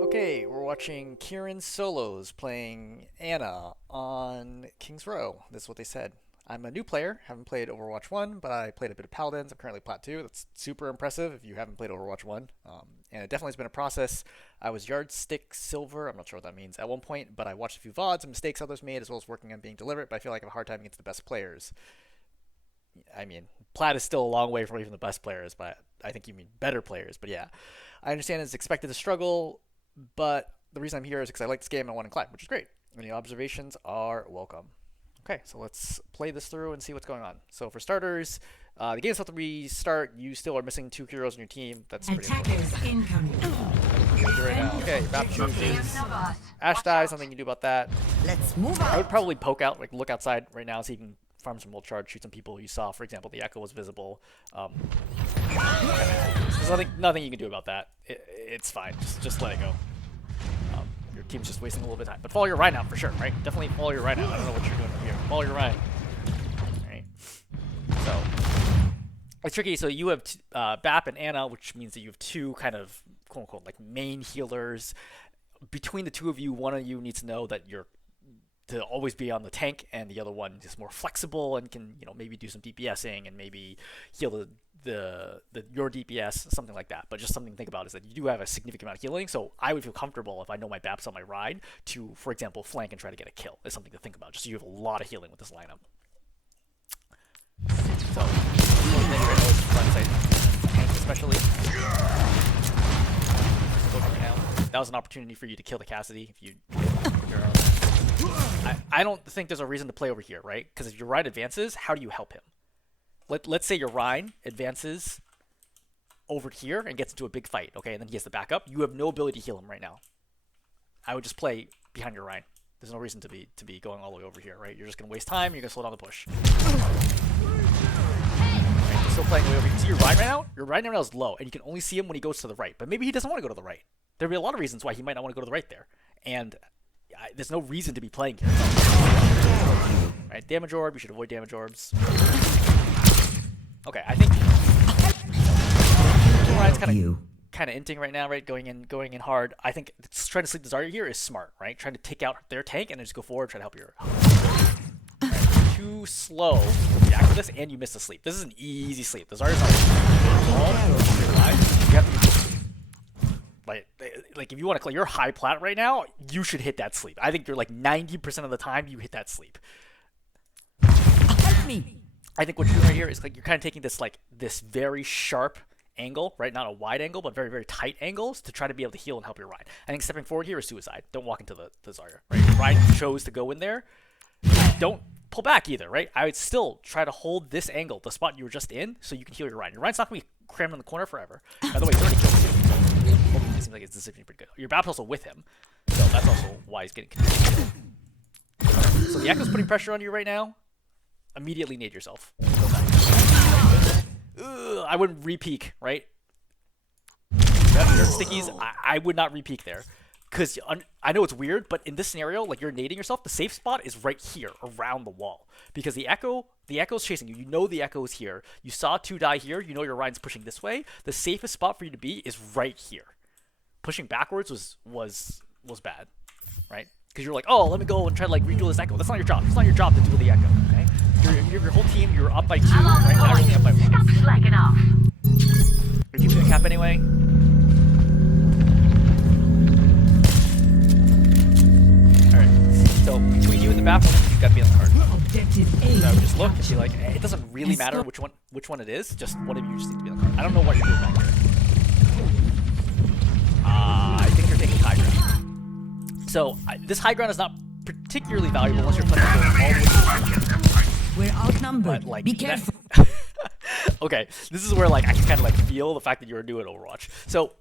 Okay, we're watching KirinSolos playing Anna on King's Row. This is what they said. I'm a new player, haven't played Overwatch 1, but I played a bit of Paladins. I'm currently Plat 2. That's super impressive if you haven't played Overwatch 1. And it definitely has been a process. I was Yardstick Silver, I'm not sure what that means, at one point, but I watched a few VODs and mistakes others made, as well as working on being deliberate, but I feel like I have a hard time against the best players. I mean, Plat is still a long way from even the best players, but I think you mean better players. But yeah, I understand it's expected to struggle, but the reason I'm here is because I like this game and I want to climb, which is great. Any observations are welcome. Okay, so let's play this through and see what's going on. So for starters, the game's about to restart. You still are missing 2 heroes in your team. That's pretty Attackers important. incoming. Right now. Okay, map chooses. Ash dies, nothing you can do about that. Let's move I on. would probably poke out, like look outside right now, so you can farm some ult charge, shoot some people you saw. For example, the echo was visible. There's nothing you can do about that. It's fine. Just let it go. Your team's just wasting a little bit of time. But follow your Rhine out for sure, right? Definitely follow your Rhine out. I don't know what you're doing here. Follow your Rhine. Alright. So, it's tricky. So you have Bap and Anna, which means that you have 2 kind of, quote unquote, like main healers. Between the 2 of you, one of you needs to know that you're to always be on the tank, and the other one is more flexible and can, maybe do some DPSing and maybe heal your DPS, something like that. But just something to think about is that you do have a significant amount of healing, so I would feel comfortable if I know my BAP's on my ride to, for example, flank and try to get a kill. Is something to think about, just so you have a lot of healing with this lineup. So, one thing right now is front side tank especially. Right now. That was an opportunity for you to kill the Cassidy if you I don't think there's a reason to play over here, right? Because if your Rhine advances, how do you help him? Let's say your Rhine advances over here and gets into a big fight, okay, and then he has the backup. You have no ability to heal him right now. I would just play behind your Rhine. There's no reason to be going all the way over here, right? You're just gonna waste time. You're gonna slow down the push. Right, you're still playing way over here. You see your Rhine right now? Your Rhine right now is low, and you can only see him when he goes to the right. But maybe he doesn't want to go to the right. There'd be a lot of reasons why he might not want to go to the right there, and there's no reason to be playing here. Right, damage orb. You should avoid damage orbs. Okay, I think Ryan's kind of inting right now, right? Going in hard. I think trying to sleep the Zarya here is smart, right? Trying to take out their tank and then just go forward, try to help your. Right, too slow to react to this, and you miss the sleep. This is an easy sleep. The Zarya's not. You have to. Like if you want to clear your high plat right now, you should hit that sleep. I think you're like 90% of the time you hit that sleep. Help me. I think what you're doing right here is like you're kind of taking this very sharp angle, right? Not a wide angle, but very, very tight angles to try to be able to heal and help your Rhine. I think stepping forward here is suicide. Don't walk into the Zarya, right? Rhine chose to go in there. Don't pull back either, right? I would still try to hold this angle, the spot you were just in, so you can heal your Rhine. Your Rhine's not going to be crammed in the corner forever. By the way, he's already killed you. It seems like his decision is pretty good. Your Bap's also with him, so that's also why he's getting confused. So the Echo's putting pressure on you right now. Immediately nade yourself. I wouldn't re-peek, right? Stickies, I would not re-peek there. Because I know it's weird, but in this scenario, like you're nading yourself, the safe spot is right here, around the wall. Because the Echo's chasing you. You know the Echo is here. You saw 2 die here. You know your Rhine's pushing this way. The safest spot for you to be is right here. Pushing backwards was bad, right? Because you're like, oh, let me go and try to like reduel this Echo. That's not your job. It's not your job to duel the Echo, okay? Your whole team, you're up by 2, right? Now you're only up by 1. Stop slacking off. You're keeping the cap anyway. So between you and the bathroom, you gotta be on the card. Objective A. So just look and be like, hey, it doesn't really matter which one it is. Just one of you just need to be on the card. I don't know what you're doing back here. I think you're taking high ground. So this high ground is not particularly valuable unless you're playing all the way. We're outnumbered. But, like, be careful. Okay, this is where like I can kind of like feel the fact that you're new at Overwatch. So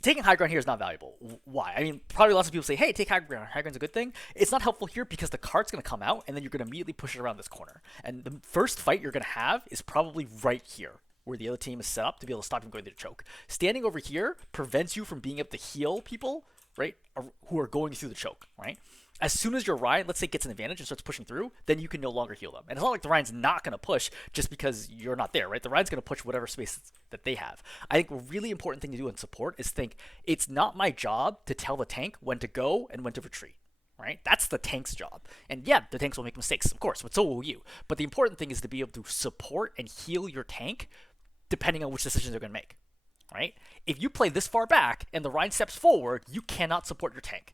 taking high ground here is not valuable. Why? I mean, probably lots of people say, hey, take high ground. High ground's a good thing. It's not helpful here because the cart's going to come out, and then you're going to immediately push it around this corner. And the first fight you're going to have is probably right here, where the other team is set up to be able to stop him going to the choke. Standing over here prevents you from being able to heal people right, who are going through the choke, right? As soon as your Ryan, let's say, gets an advantage and starts pushing through, then you can no longer heal them. And it's not like the Ryan's not going to push just because you're not there, right? The Ryan's going to push whatever space that they have. I think a really important thing to do in support is think, it's not my job to tell the tank when to go and when to retreat, right? That's the tank's job. And yeah, the tanks will make mistakes, of course, but so will you. But the important thing is to be able to support and heal your tank depending on which decisions they're going to make, right? If you play this far back and the Ryan steps forward, you cannot support your tank.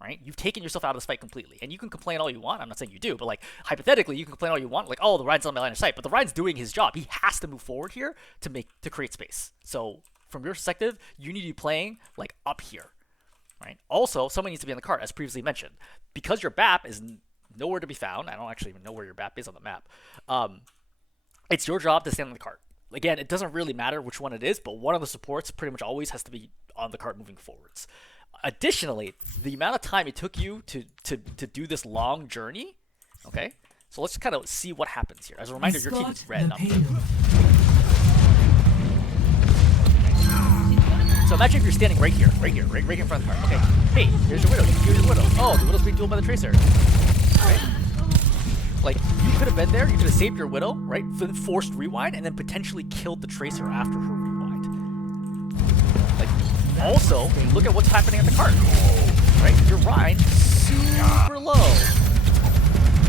Right? You've taken yourself out of this fight completely. And you can complain all you want. I'm not saying you do, but like hypothetically, you can complain all you want. Like, oh, the Ryan's on my line of sight. But the Ryan's doing his job. He has to move forward here to create space. So from your perspective, you need to be playing like up here. Right? Also, someone needs to be on the cart, as previously mentioned. Because your BAP is nowhere to be found. I don't actually even know where your BAP is on the map. It's your job to stand on the cart. Again, it doesn't really matter which one it is, but one of the supports pretty much always has to be on the cart moving forwards. Additionally, the amount of time it took you to do this long journey, okay? So let's kind of see what happens here. As a reminder, your team is red. So imagine if you're standing right here, right in front of the cart. Okay, hey, here's your Widow. Here's your Widow. Oh, the Widow's being dueled by the Tracer. Right? Like, you could have been there, you could have saved your Widow, right? Forced rewind, and then potentially killed the Tracer after her rewind. Like, also, look at what's happening at the cart, right? Your Ryan super low,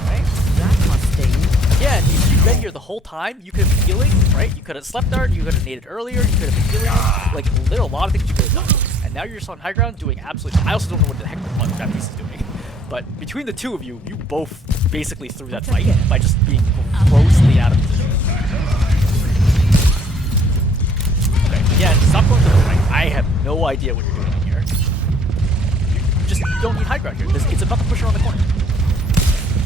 right? That must sting. Again, if you've been here the whole time, you could have been healing, right? You could have slept dart, you could have naded earlier, you could have been healing. Like, there are a lot of things you could have done. And now you're just on high ground doing absolutely. I also don't know what the heck that piece is doing. But between the two of you, you both basically threw that fight by just being grossly out of position. Okay, again, stop going to the right. I have no idea what you're doing in here. You don't need high ground here. It's about to push around the corner.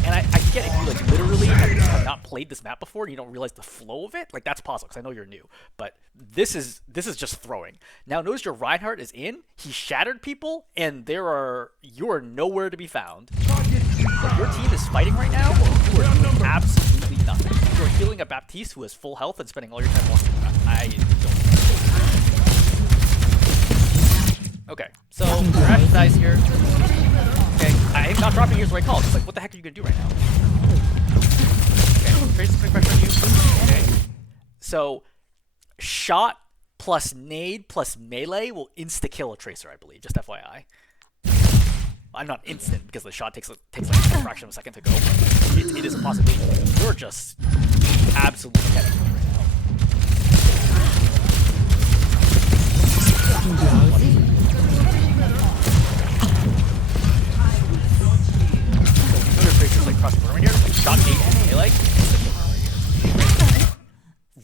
And I get if you like literally have not played this map before and you don't realize the flow of it, like that's possible because I know you're new. But this is just throwing. Now notice your Reinhardt is in, he shattered people, and you are nowhere to be found. Like, your team is fighting right now, you are doing absolutely nothing. You are healing a Baptiste who has full health and spending all your time walking around. I don't. Okay, so Rash dies here. Okay, I'm not dropping here's the right call. It's like, what the heck are you gonna do right now? Okay, Tracer's putting pressure on you. Okay. So, shot plus nade plus melee will insta-kill a Tracer, I believe. Just FYI. I'm not instant because the shot takes like a fraction of a second to go. It is a possibility. You're just absolutely heading right now. Like cross the right here, like shot nade melee.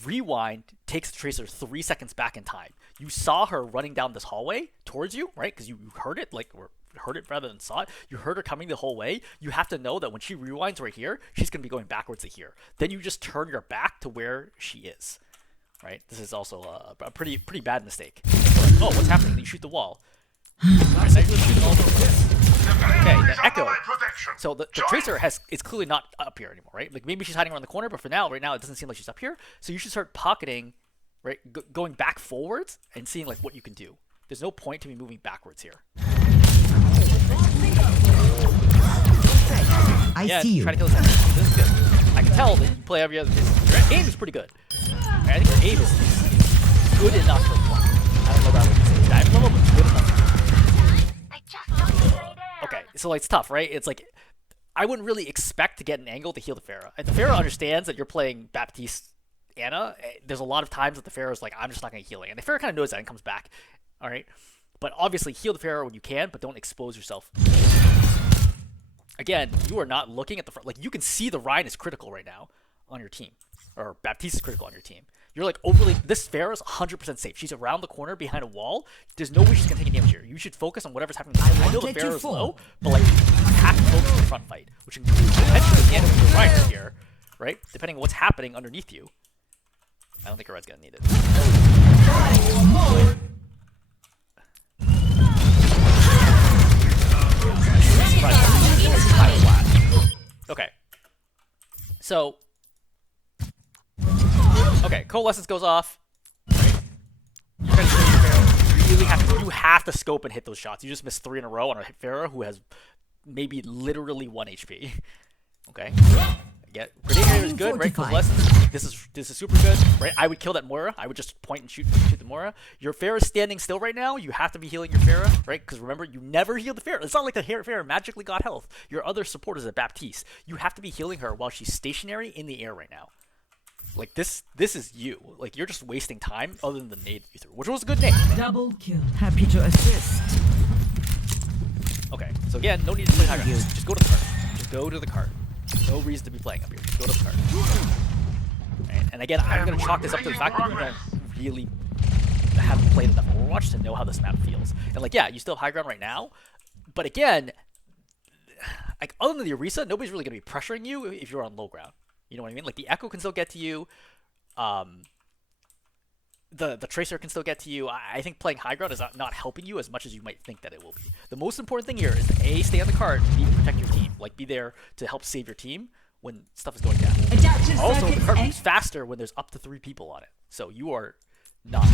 Rewind takes the Tracer 3 seconds back in time. You saw her running down this hallway towards you, right? Because you heard it, or heard it rather than saw it. You heard her coming the whole way. You have to know that when she rewinds right here, she's going to be going backwards to here. Then you just turn your back to where she is, right? This is also a pretty bad mistake. Like, oh, what's happening? You shoot the wall. Okay, the Echo. So the Tracer is clearly not up here anymore, right? Like maybe she's hiding around the corner, but for now, right now, it doesn't seem like she's up here. So you should start pocketing, right? Going back forwards and seeing like what you can do. There's no point to be moving backwards here. I see you. Try to kill this. This is good. I can tell that you play every other. Your aim is pretty good. Right, I think your aim is good enough for Plat. I don't know about what you say. Dive level, but good enough. Okay, so like, it's tough, right? It's like, I wouldn't really expect to get an angle to heal the Pharah. And the Pharah understands that you're playing Baptiste Ana. There's a lot of times that the Pharah's like, I'm just not going to heal it. And the Pharah kind of knows that and comes back. All right? But obviously, heal the Pharah when you can, but don't expose yourself. Again, you are not looking at the front. Like, you can see the Ryan is critical right now on your team. Or Baptiste is critical on your team. You're like overly. This Pharah is 100% safe. She's around the corner behind a wall. There's no way she's gonna take a damage here. You should focus on whatever's happening. I know the Pharah is low, but like, you have to focus on the front fight, which includes potentially the enemy right here, right? Depending on what's happening underneath you. I don't think your red's gonna need it. Okay. So. Okay, Coalescence goes off. Right? You really have to. you have to scope and hit those shots. You just missed 3 in a row on a Pharah who has maybe literally 1 HP. Okay. Get grenade area is good, right? Those lessons. This is super good, right? I would kill that Moira. I would just point and shoot the Moira. Your Pharah's standing still right now. You have to be healing your Pharah, right? Because remember, you never healed the Pharah. It's not like the Pharah magically got health. Your other support is a Baptiste. You have to be healing her while she's stationary in the air right now. Like this is you. Like you're just wasting time other than the nade you threw, which was a good nade. Double kill. Happy to assist. Okay, so again, no need to play high ground. Just go to the cart. Just go to the cart. No reason to be playing up here. Just go to the cart. Right. And again, I'm gonna chalk this up to the fact that you guys really haven't played enough Overwatch to know how this map feels. And like, yeah, you still have high ground right now, but again, like other than the Orisa, nobody's really gonna be pressuring you if you're on low ground. You know what I mean? Like the Echo can still get to you. The Tracer can still get to you. I think playing high ground is not helping you as much as you might think that it will be. The most important thing here is to A, stay on the cart, B, protect your team. Like be there to help save your team when stuff is going down. Also, the cart moves faster when there's up to 3 people on it. So you are not.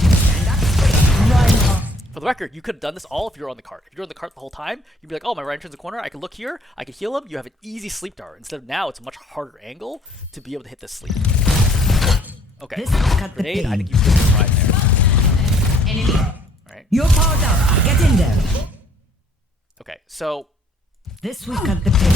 For the record, you could have done this all if you were on the cart. If you're on the cart the whole time, you'd be like, oh, my Ryan turns the corner, I can look here, I can heal him, you have an easy sleep dart. Instead of now, it's a much harder angle to be able to hit this sleep. Okay, grenade, I think you should have right there. Enemy. Right. You're powered up. Get in there. Okay, so This will cut the pain.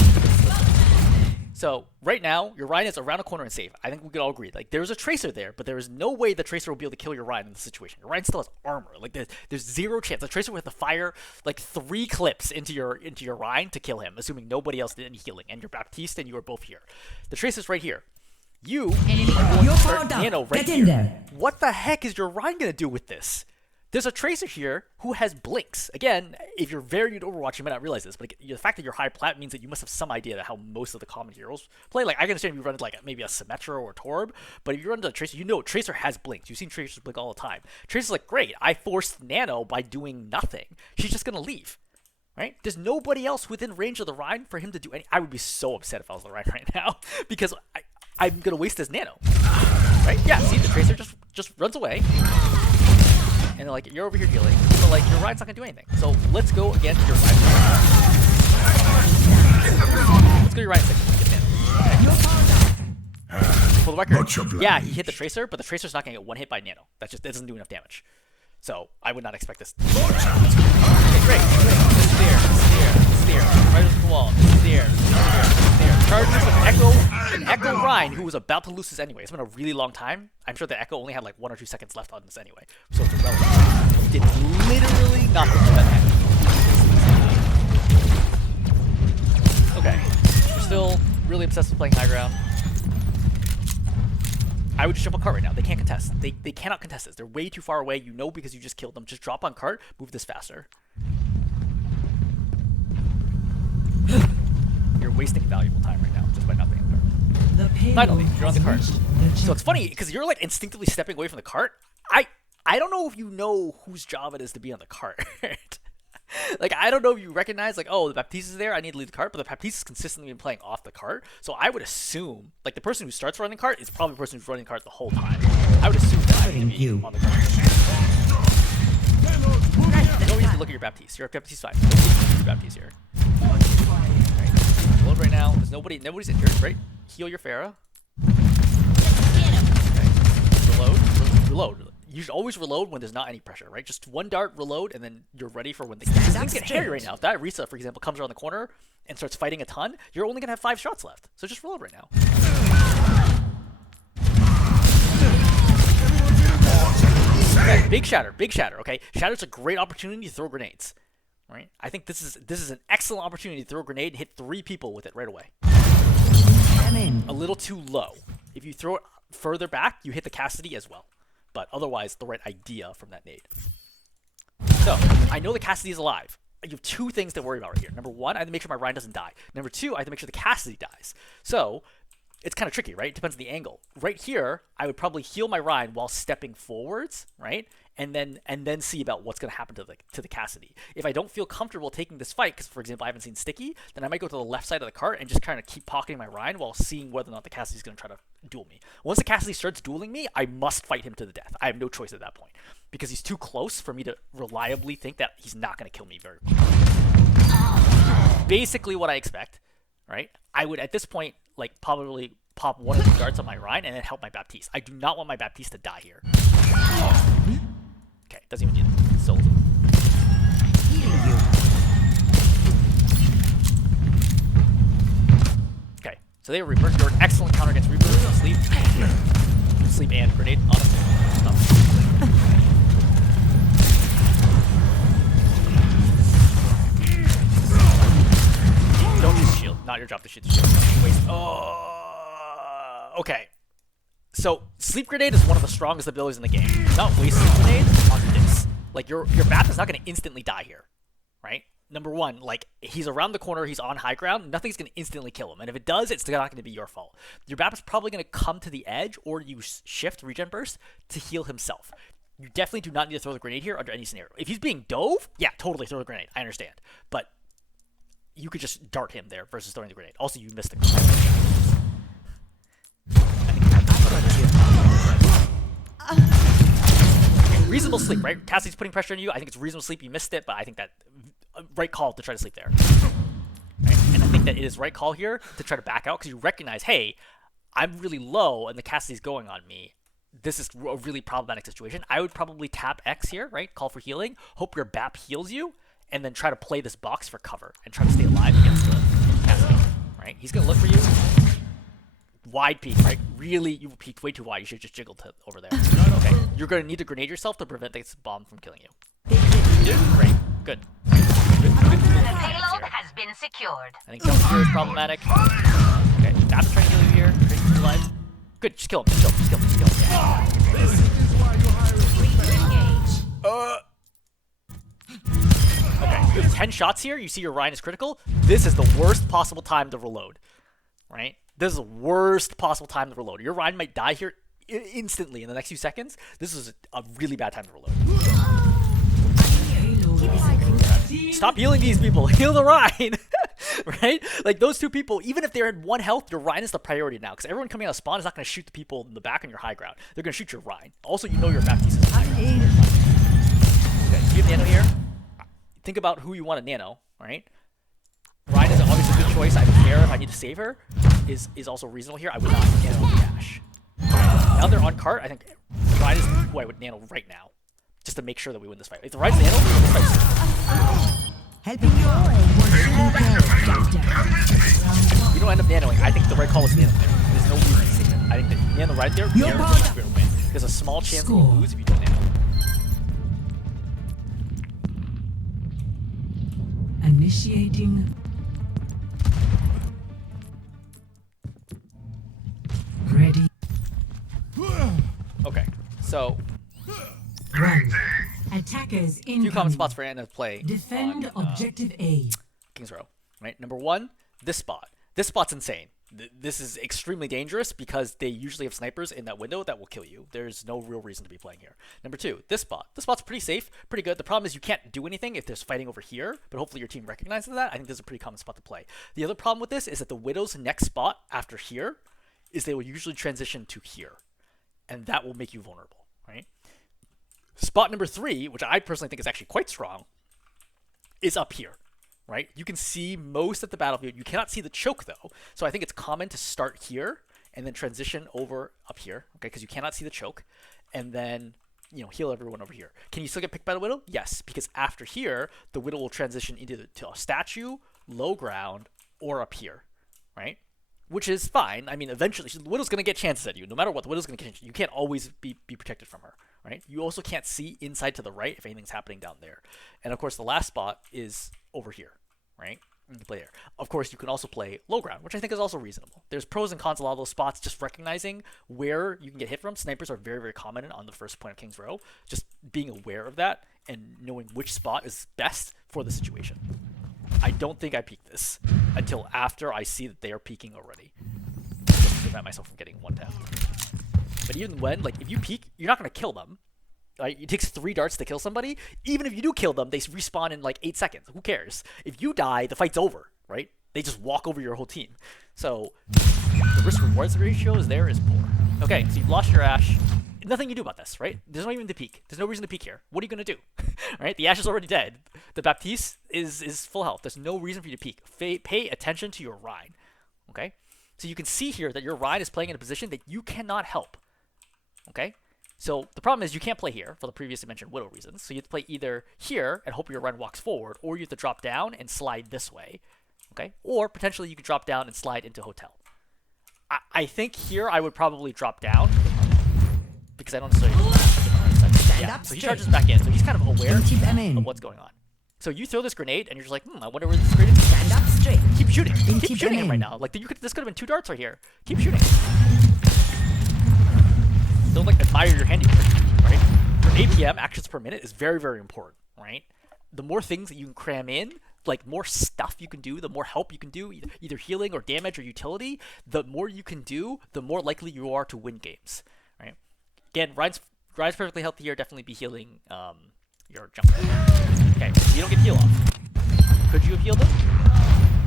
So right now, your Ryan is around a corner and safe. I think we could all agree. Like there's a Tracer there, but there is no way the Tracer will be able to kill your Ryan in this situation. Your Ryan still has armor. Like there's zero chance. The Tracer would have to fire like 3 clips into your Ryan to kill him, assuming nobody else did any healing. And you're Baptiste and you are both here. The Tracer's right here. You are going to start Nano right Get in there. What the heck is your Ryan gonna do with this? There's a Tracer here who has blinks. Again, if you're very new to Overwatch, you might not realize this, but the fact that you're high plat means that you must have some idea of how most of the common heroes play. Like, I can understand if you run like maybe a Symmetra or a Torb, but if you run into a Tracer, you know Tracer has blinks. You've seen Tracers blink all the time. Tracer's like, great, I forced Nano by doing nothing. She's just gonna leave. Right? There's nobody else within range of the Rhine for him to do any. I would be so upset if I was the Rhine right now, because I'm gonna waste his Nano. Right? Yeah, see, the Tracer just runs away. And like you're over here dealing, but like your Ryan's not gonna do anything. So let's go again to your Ryan. Let's go to your Ryan second. For the record, yeah, he hit the Tracer, but the Tracer's not gonna get 1 hit by Nano. That doesn't do enough damage. So I would not expect this. Okay, great. Steer. Right over the wall. Steer. Charges with Echo Ryan, who was about to lose this anyway. It's been a really long time. I'm sure the Echo only had like 1 or 2 seconds left on this anyway. So it's irrelevant. He did literally nothing to that heck. Okay. We're still really obsessed with playing high ground. I would just jump on cart right now. They can't contest. They cannot contest this. They're way too far away. You know because you just killed them. Just drop on cart, move this faster. You're wasting valuable time right now just by not being on the cart. Finally, you're on the cart. So it's funny because you're like instinctively stepping away from the cart. I don't know if you know whose job it is to be on the cart. Like, I don't know if you recognize, like, oh, the Baptiste is there, I need to leave the cart, but the Baptiste has consistently been playing off the cart. So I would assume, like, the person who starts running the cart is probably the person who's running the cart the whole time. I would assume that I need to be on the cart. No reason to look at your Baptiste. Your Baptiste 5. Your Baptiste here. Right. Reload right now. There's nobody's injured, right? Heal your Pharah. Okay. Reload. You should always reload when there's not any pressure, right? Just 1 dart, reload, and then you're ready for when things get hairy right now. If that Orisa, for example, comes around the corner and starts fighting a ton, you're only going to have 5 shots left. So just reload right now. Okay, big shatter, okay? Shatter's a great opportunity to throw grenades, right? I think this is an excellent opportunity to throw a grenade and hit 3 people with it right away. A little too low. If you throw it further back, you hit the Cassidy as well. But otherwise, the right idea from that nade. So, I know the Cassidy is alive. You have 2 things to worry about right here. Number 1, I have to make sure my Ryan doesn't die. Number 2, I have to make sure the Cassidy dies. So, it's kind of tricky, right? It depends on the angle. Right here, I would probably heal my Ryan while stepping forwards, right? and then see about what's going to happen to the Cassidy. If I don't feel comfortable taking this fight, because for example I haven't seen Sticky, then I might go to the left side of the cart and just kind of keep pocketing my Rhine while seeing whether or not the Cassidy's going to try to duel me. Once the Cassidy starts dueling me, I must fight him to the death. I have no choice at that point because he's too close for me to reliably think that he's not going to kill me very quickly. Basically what I expect, right? I would at this point like probably pop one of the darts on my Rhine and then help my Baptiste. I do not want my Baptiste to die here. Okay, doesn't even need it. Sold. Okay, so they were Reaper. You're an excellent counter against Reaper. Sleep. Sleep and grenade, honestly. Don't use shield. Not your job to shoot the shield. Waste. Oh. Okay. So sleep grenade is one of the strongest abilities in the game. Do not waste sleep grenade on this. Like your BAP is not going to instantly die here, right? Number one, like he's around the corner, he's on high ground, nothing's going to instantly kill him, and if it does, it's not going to be your fault. Your BAP is probably going to come to the edge or use shift regen burst to heal himself. You definitely do not need to throw the grenade here under any scenario. If he's being dove, yeah, totally throw the grenade. I understand, but you could just dart him there versus throwing the grenade. Also, you missed the grenade. Reasonable sleep, right? Cassie's putting pressure on you. I think it's reasonable sleep. You missed it, but I think that right call to try to sleep there. Right? And I think that it is right call here to try to back out because you recognize, hey, I'm really low and the Cassie's going on me. This is a really problematic situation. I would probably tap X here, right? Call for healing. Hope your BAP heals you, and then try to play this box for cover and try to stay alive against the Cassidy. Right? He's gonna look for you. Wide peek, right? Really, you peeked way too wide. You should just jiggle to over there. Okay, you're gonna need to grenade yourself to prevent this bomb from killing you. You did great. Good. Good. Payload has been secured. I think jump here is problematic. Okay, Bab's trying to kill you here. Trying to keep you alive. Good. Just kill him. Just kill him. Just kill him. Just kill him. Okay, you have 10 shots here. You see your Rhine is critical. This is the worst possible time to reload, right? This is the worst possible time to reload. Your Rhine might die here instantly in the next few seconds. This is a really bad time to reload. Stop healing these people. Heal the Rhine, right? Like those two people, even if they're in 1 health, your Rhine is the priority now because everyone coming out of spawn is not going to shoot the people in the back on your high ground. They're going to shoot your Rhine. Also, you know your Baptiste is high ground. Okay, do you have Nano here? Think about who you want to Nano, right? Rhine is obviously a good choice. I don't care if I need to save her. Is also reasonable here. I would not Nano Dash. Now they're on cart. I think Rhine is who I would Nano right now, just to make sure that we win this fight. If the Rhine's Nano, we win this fight. Helping you. You don't end up nanoing. I think the right call was Nano there. There's no reason to save it. I think that Nano right there, guarantees you're gonna win. There's a small chance that you lose if you don't Nano. Initiating. Ready. Okay, so Run. Attackers a few incoming. common spots for Anna to play Defend on objective A. King's Row, right? Number one, this spot. This spot's insane. This is extremely dangerous because they usually have snipers in that window that will kill you. There's no real reason to be playing here. Number two, this spot. This spot's pretty safe, pretty good. The problem is you can't do anything if there's fighting over here, but hopefully your team recognizes that. I think this is a pretty common spot to play. The other problem with this is that the Widow's next spot after here is they will usually transition to here, and that will make you vulnerable, right? Spot number three, which I personally think is actually quite strong, is up here. Right? You can see most of the battlefield. You cannot see the choke though. So I think it's common to start here and then transition over up here, okay? Because you cannot see the choke, and then heal everyone over here. Can you still get picked by the Widow? Yes, because after here, the Widow will transition into to a statue, low ground, or up here, right? Which is fine. I mean, eventually, the Widow's going to get chances at you. No matter what, the Widow's going to get chances. You can't always be protected from her, right? You also can't see inside to the right if anything's happening down there. And of course, the last spot is over here, right? You can play there. Of course, you can also play low ground, which I think is also reasonable. There's pros and cons a lot of those spots. Just recognizing where you can get hit from. Snipers are very, very common on the first point of King's Row. Just being aware of that and knowing which spot is best for the situation. I don't think I peek this until after I see that they are peeking already, just to prevent myself from getting one tap. But even when, like, if you peek, you're not going to kill them. Right? It takes 3 darts to kill somebody. Even if you do kill them, they respawn in like 8 seconds. Who cares? If you die, the fight's over, right? They just walk over your whole team. So the risk-rewards ratio is poor. Okay, so you've lost your Ashe. Nothing you do about this, right? There's not even to peek. There's no reason to peek here. What are you gonna do? Right? The Ashe is already dead. The Baptiste is full health. There's no reason for you to peek. Pay attention to your Rein. Okay? So you can see here that your Rein is playing in a position that you cannot help. Okay? So the problem is you can't play here for the previously mentioned Widow reasons. So you have to play either here and hope your Rein walks forward, or you have to drop down and slide this way. Okay? Or potentially you could drop down and slide into Hotel. I think here I would probably drop down because I don't necessarily. Yeah. So he charges back in, so he's kind of aware of what's going on. So you throw this grenade and you're just like, I wonder where this grenade is. Stand up straight. Keep shooting. Keep shooting him right now. Like this could have been 2 darts right here. Keep shooting. Don't like admire your handiwork, right? Your APM actions per minute is very, very important, right? The more things that you can cram in, like more stuff you can do, the more help you can do, either healing or damage or utility, the more you can do, the more likely you are to win games, right? Again, Ryan's perfectly healthy here. Definitely be healing your jump. Okay, you don't get heal off. Could you have healed him?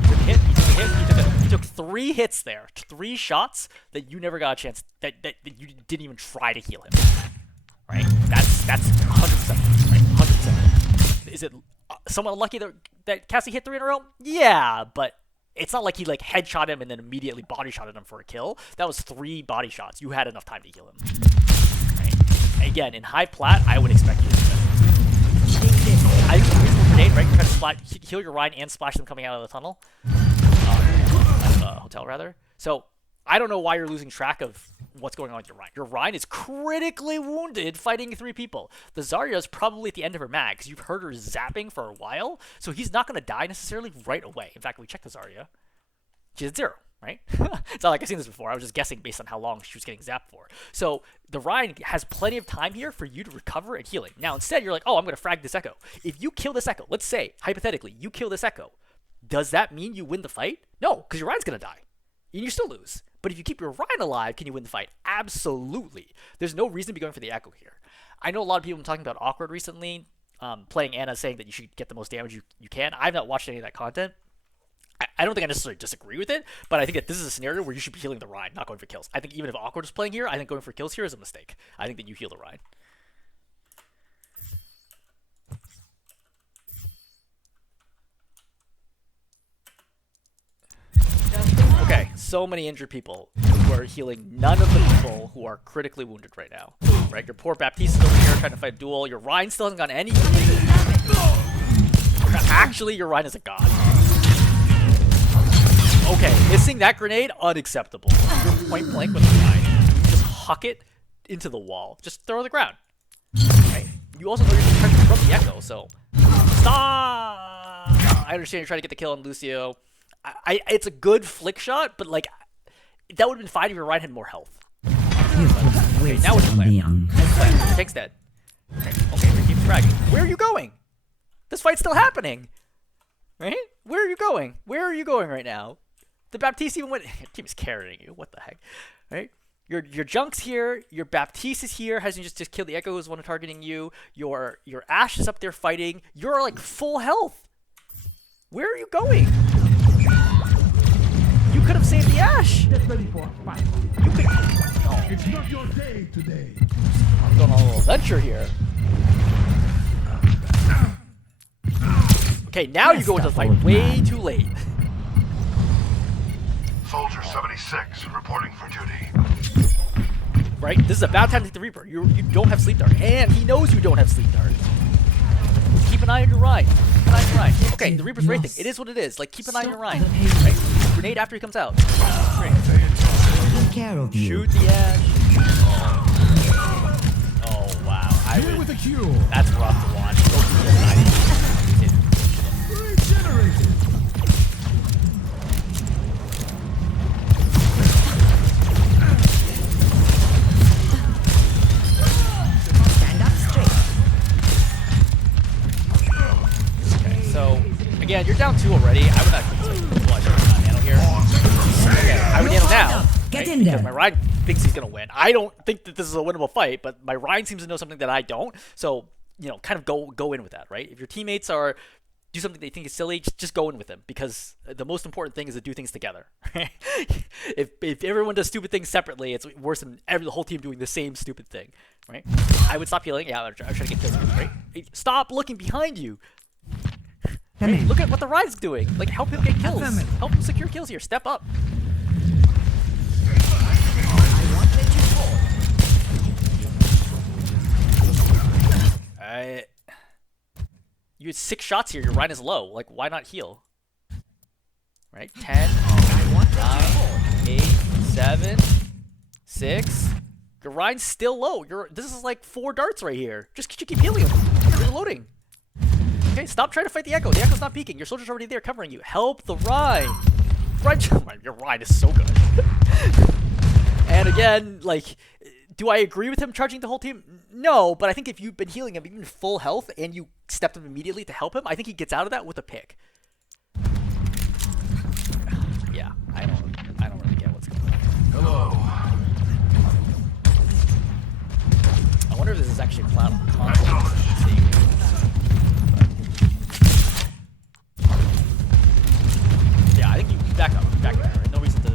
He took a hit. He took a hit. He took 3 hits there. 3 shots that you never got a chance. That you didn't even try to heal him. Right? That's 100%. Right? 100%. Is it somewhat unlucky that Cassie hit 3 in a row? Yeah, but it's not like he like headshot him and then immediately body shotted him for a kill. That was 3 body shots. You had enough time to heal him. Right? Again, in high plat, I would expect you to do that. I think it's a reasonable grenade, right? You try to heal your Rein and splash them coming out of the tunnel. Hotel, rather. So, I don't know why you're losing track of what's going on with your Rein. Your Rein is critically wounded fighting 3 people. The Zarya is probably at the end of her mag, because you've heard her zapping for a while, so he's not going to die necessarily right away. In fact, we checked the Zarya. She's at 0. Right? It's not like I've seen this before. I was just guessing based on how long she was getting zapped for. So the Rein has plenty of time here for you to recover and healing. Now instead you're like, oh, I'm going to frag this Echo. If you kill this Echo, let's say, hypothetically, you kill this Echo, does that mean you win the fight? No, because your Rein's going to die. And you still lose. But if you keep your Rein alive, can you win the fight? Absolutely. There's no reason to be going for the Echo here. I know a lot of people have been talking about Awkward recently, playing Ana, saying that you should get the most damage you can. I've not watched any of that content. I don't think I necessarily disagree with it, but I think that this is a scenario where you should be healing the Rein, not going for kills. I think even if Awkward is playing here, I think going for kills here is a mistake. I think that you heal the Rein. Okay, so many injured people who are healing none of the people who are critically wounded right now. Right, your poor Baptiste is over here trying to fight a duel. Your Rein still hasn't gotten any. Actually, your Rein is a god. Okay, missing that grenade, unacceptable. You're point blank with the Rein. You just huck it into the wall. Just throw it on the ground. Right? You also know you're trying to from the Echo, so stop! I understand you're trying to get the kill on Lucio. It's a good flick shot, but like that would have been fine if your Rein had more health. Okay, now what's your plan? Tank's dead. Okay, we keep fragging. Where are you going? This fight's still happening. Right? Where are you going? Where are you going right now? The Baptiste even went. Your team is carrying you. What the heck? Right? Your Junk's here. Your Baptiste is here. Hasn't just killed the Echo, who's one targeting you. Your Ashe is up there fighting. You're like full health. Where are you going? You could have saved the Ashe. Get ready for a fight. You could. Oh, it's not your day today. I'm going on a little adventure here. Okay, now you go into the fight way too late. Soldier 76 reporting for duty. Right? This is a bad time to take the Reaper. You don't have Sleep Dart. And he knows you don't have Sleep Dart. Keep an eye on your Rein. Keep an eye on your Rein. Okay, the Reaper's wraithing. It is what it is. Like, keep an eye on your Rein. Right? Grenade after he comes out. Great. Take care of you. Shoot the Ashe. Oh, wow. Here with a Q. That's rough to watch. Go through the side. Regenerated. Stand up straight. Okay, so again, you're down 2 already. I would not nano here. Okay, I would nano now. Get right? in there. Because my Rein thinks he's gonna win. I don't think that this is a winnable fight, but my Ryan seems to know something that I don't. So kind of go in with that, right? If your teammates do something they think is silly, just go in with them, because the most important thing is to do things together. if everyone does stupid things separately, it's worse than the whole team doing the same stupid thing, right? I would stop healing. Yeah, I'm trying to get kills, right? Stop looking behind you. Right? Look at what the Ryan's doing. Like, help him get kills. Help him secure kills here. Step up. You had 6 shots here. Your Ryan is low. Like, why not heal? Right? 10, 9, 8, 7, 6. Your Ryan's still low. This is like 4 darts right here. Just keep healing him. You're reloading. Okay, stop trying to fight the Echo. The Echo's not peeking. Your soldier's already there covering you. Help the Ryan. Your Ryan is so good. And again, like, do I agree with him charging the whole team? No, but I think if you've been healing him even full health and you stepped him immediately to help him, I think he gets out of that with a pick. Yeah, I don't really get what's going on. Hello. I wonder if this is actually Plat on the console. Yeah, I think you back up, right? No reason to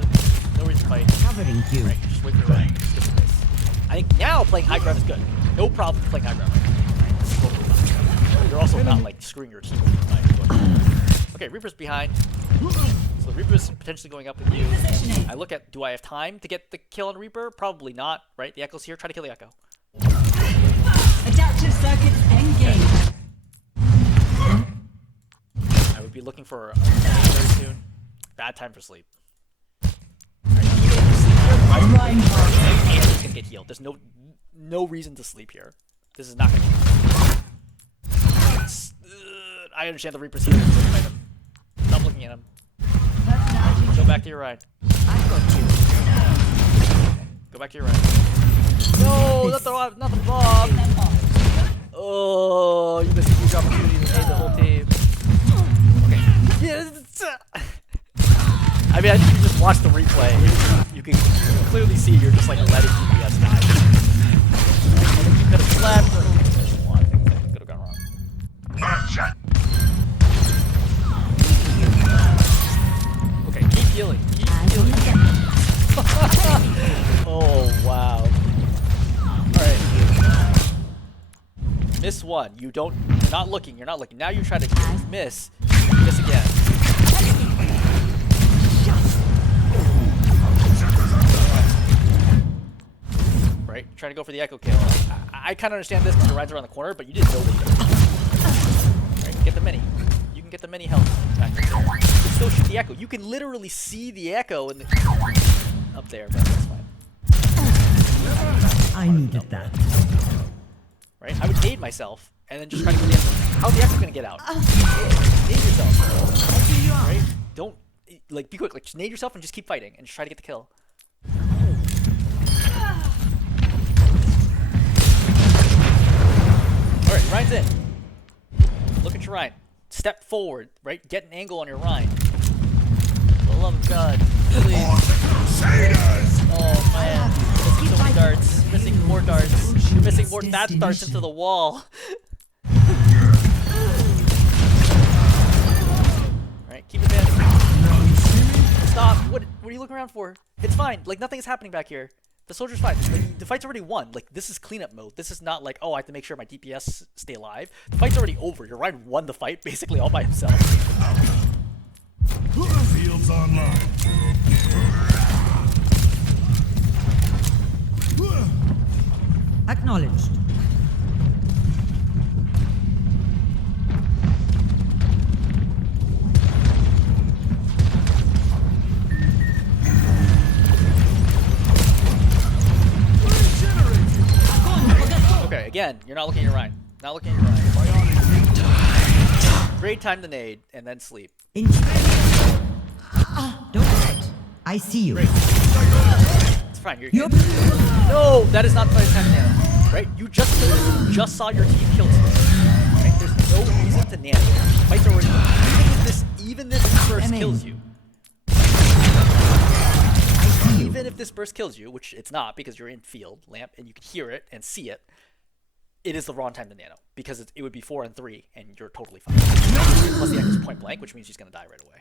fight. Covering you. Right, just wait for your right. Just get the base. I think now playing high ground is good. No problem playing high ground. Right? This is totally fine. You're also not like screwing your team over. Okay, Reaper's behind. So Reaper's potentially going up with you. I look at, do I have time to get the kill on Reaper? Probably not, right? The Echo's here. Try to kill the Echo. Adaptive circuits engaged. I would be looking for a very soon. Bad time for sleep. And he's gonna get healed. There's no reason to sleep here. This is not gonna get I understand the Reaper's here. Fight him. Stop looking at him. Go back to your right. I've got you. Go back to your right. No, not the bomb. Oh, you missed a huge opportunity to save the whole team. Okay. Yes. I mean, I think you just watch the replay. You can clearly see you're just like letting DPS die. I think you could have slept. There's a lot of things that could have gone wrong. Okay, keep healing. Keep healing. Oh, wow. Alright. Miss one. You're not looking. You're not looking. Now you try to miss. Miss again. Right? Trying to go for the Echo kill. I kind of understand this because the Ryan's around the corner, but you didn't know that. Right? Get the mini. You can get the mini health back there. You can still shoot the Echo. You can literally see the Echo in up there, but that's fine. I needed that. Right? I would nade myself and then just try to get the Echo. How's the Echo gonna get out? Nade yourself. Right? Don't be quick. Like, just nade yourself and just keep fighting and just try to get the kill. Alright, Ryan's in. Look at your Ryan. Step forward, right? Get an angle on your Ryan. For the love of God. Please. Oh man. Missing so many darts. Missing more darts. You're missing more darts into the wall. Alright, keep advancing. Stop. What are you looking around for? It's fine. Like, nothing is happening back here. The soldier's fine. Like, the fight's already won. Like, this is cleanup mode. This is not like, oh, I have to make sure my DPS stay alive. The fight's already over. Your Ryan won the fight basically all by himself. Fields online. Acknowledged. Okay, again, you're not looking at your Ryan. Not looking at your Ryan. Great time to nade and then sleep. Don't forget. I see you. Great. It's fine. You're good. No, that is not the time to nade. Right? You just saw your team kill someone. Right? There's no reason to nade. Fights are already even this first kills you. Even if this burst kills you, which it's not because you're in field lamp and you can hear it and see it, it is the wrong time to nano because it would be 4 and 3 and you're totally fine. Plus the Echo's point blank, which means she's gonna die right away.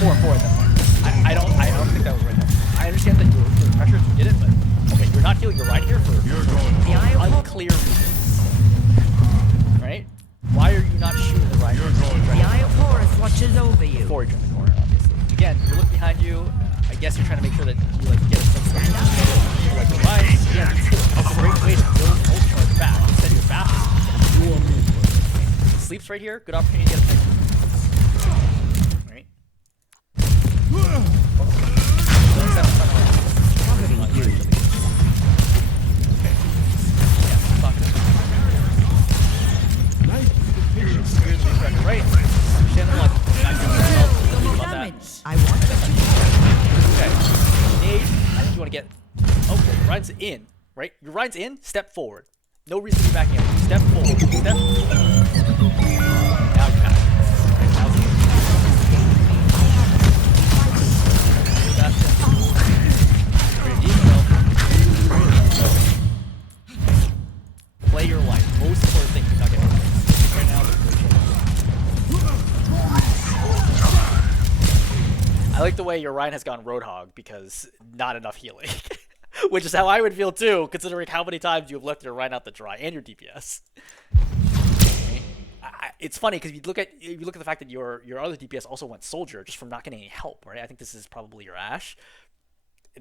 4 and 4 at that point. I don't think that was right. I understand that you were pressured to get it, but okay, you're not healing your right here for unclear reasons, right? Why are you not shooting the right? The Eye of Horus watches over you. Before you turn the corner, obviously. Again, you look behind you. I guess you're trying to make sure that you like get a sense of like the rise. Yeah, that's a great way to build ult charge back. Instead you're fast. Sleeps right here. Good opportunity to get a pick. Right. Right. I want what you Okay. Nade, I think you want to get. Okay, Ryan's in, right? Your Ryan's in. Step forward. No reason to be backing up. Step forward. Step. Now you're back. Play your life. Most important thing. You're not getting right now. I like the way your Ryan has gone Roadhog because not enough healing. Which is how I would feel too, considering how many times you have left your Ryan out the dry and your DPS. It's funny because if you look at the fact that your other DPS also went Soldier just from not getting any help, right? I think this is probably your Ashe.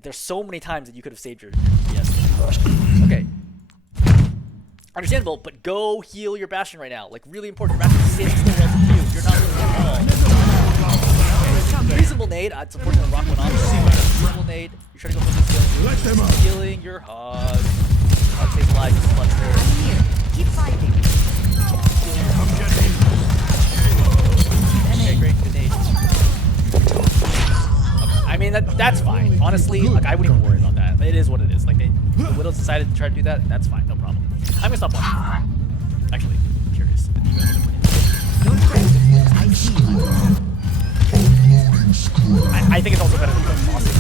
There's so many times that you could have saved your DPS. Okay. Understandable, but go heal your Bastion right now. Like, really important. Your Bastion is still relative to you. You're not losing at all. Okay. Reasonable nade. It's important to rock one off. Reasonable nade. You're trying to go for the kill. Let them out. Healing your hog. Hog stays alive. Just cluster. I'm here. Keep fighting. Okay, great. Good nade. Okay. I mean, that's fine. Honestly, like, I wouldn't even worry about that. It is what it is. Like, the Widows decided to try to do that. That's fine. No problem. I'm gonna stop watching. Actually, I'm curious. Don't fret. I see you. I think it's also better to go toss it. If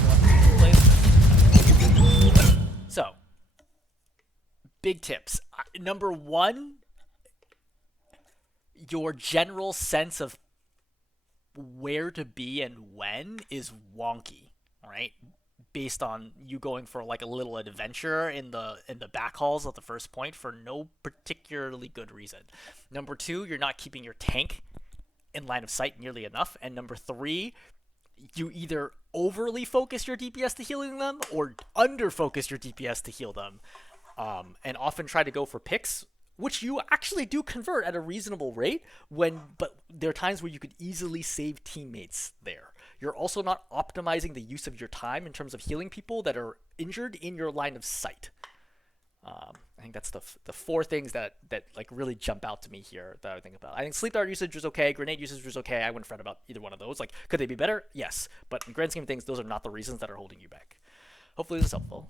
you want to play. So, big tips. Number one, your general sense of where to be and when is wonky, right? Based on you going for like a little adventure in the back halls at the first point for no particularly good reason. Number two, you're not keeping your tank in line of sight nearly enough. And number three, you either overly focus your DPS to healing them or under focus your DPS to heal them, and often try to go for picks, which you actually do convert at a reasonable rate. But there are times where you could easily save teammates there. You're also not optimizing the use of your time in terms of healing people that are injured in your line of sight. I think that's the four things that like really jump out to me here that I think about. I think sleep dart usage was okay, grenade usage was okay. I wouldn't fret about either one of those. Like, could they be better? Yes, but in grand scheme of things, those are not the reasons that are holding you back. Hopefully this is helpful.